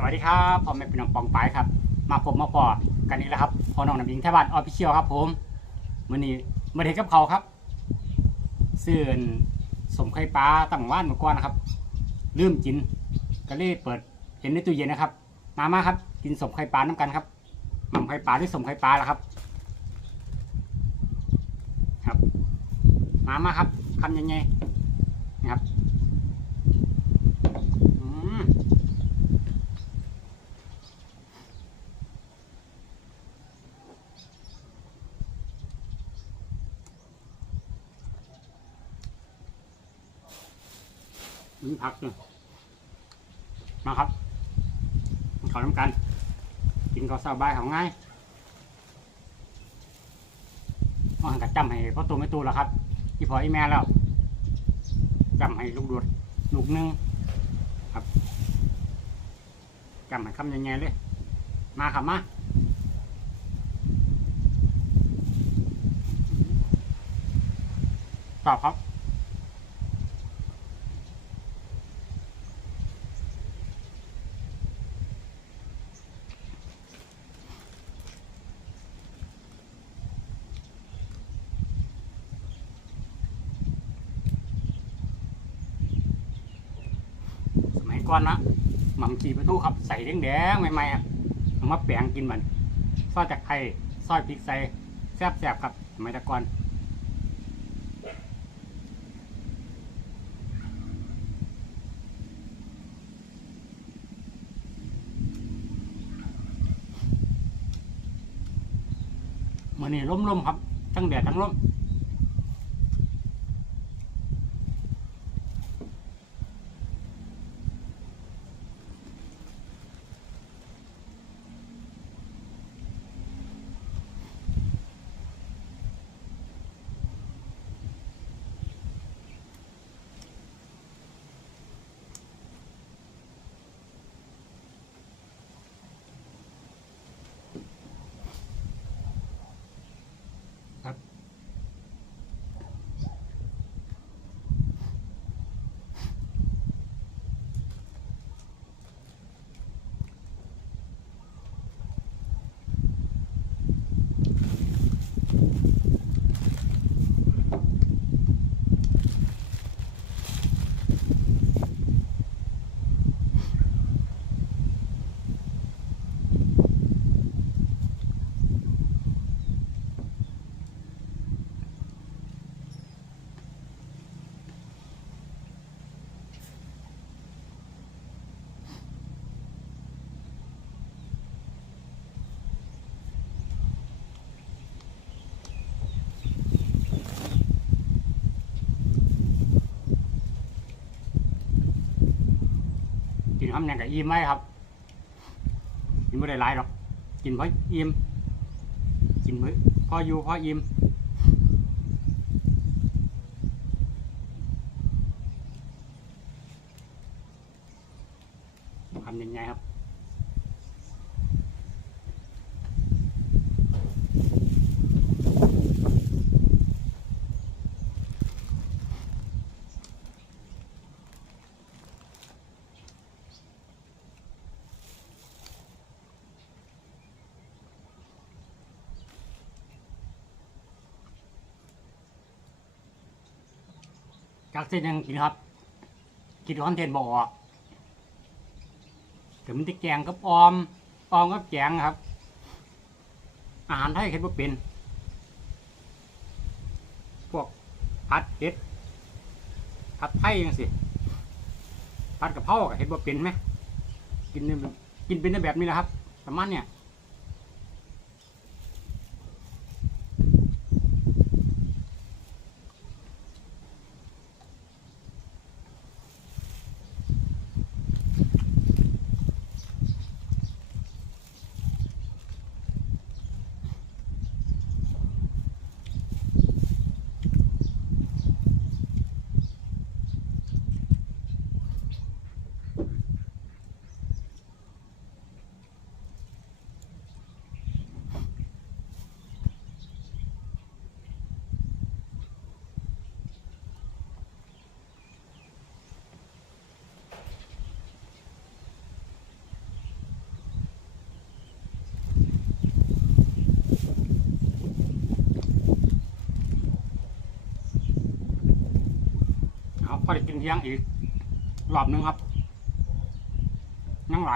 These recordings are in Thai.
สวัสดีครับผมแม่พี่น้องปองปายครับ มาผมมาพอกันอีกแล้วครับพอน้องน้ำยิงแท่บ้านออฟฟิเชียลครับผมมื่อนี้มาเด็กกับเขาครับซื้อนสมไข่ปลาตั้งว่านเมื่อก่อนนะครับลืมกินก็เลยเปิดเห็นในตู้เย็นนะครับ มามาครับ กินสมไข่ปลาน้ำกันครับหม่ำไข่ปลาด้วยสมไข่ปลาแล้วครับ ครับ มามาครับทำยังไงนะครับอืม มีผักด้วยมาครับขอน้ำกัน กินข้าวสาบายของง่ายมองกระจำให้พ่อตัวไม่ตัวแล้วครับ อีพออีแม่แล้วจำให้ลูกดวดลูกนึงครับจำให้คำยังไงเลย มาครับมาตอบครับ ก่อนนะหม่ำขี่ประตูครับใส่แดงๆใหม่ๆอะมาแปลงกินมันซอยจากไข่ซอยพริกใส่แซ่บๆครับสมัยแตะก่อนมื่อนี้ล่มๆครับทั้งแดดทั้งลม นคำเนงกับอิ่มไหมครับกินไม่ได้หลายหรอกกินเพราะอิ่มกินเพราะพออยู่เพราะอิ่มทำยังไงครับ จากเส้นยังกินครับคิดคอนเทนต์บอกอกถึงมันจะแกงกับออมออมกับแกงครับ อาหารไทยเห็นว่าเป็น พวกผัดเห็ดผัดไทยยังสิผัดกะเพราเห็นว่าเป็นไหมกินนี่กินเป็นในแบบนี้แหละครับประมาณเนี่ย พอได้กินเที่ยงอีกรอบนึงครับยังไหล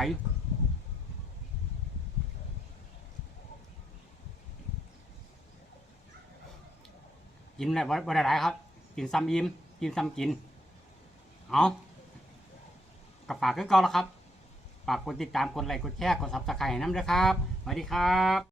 กินได้บ่ได้หลายครับ กินซ้ำยิ้ม กินซ้ำกิน เอากับฝากก็เก่าแล้วครับ ฝากกดติดตาม กดไลค์ กดแชร์ กดซับสไครต์ให้น้ำด้วยครับ สวัสดีครับ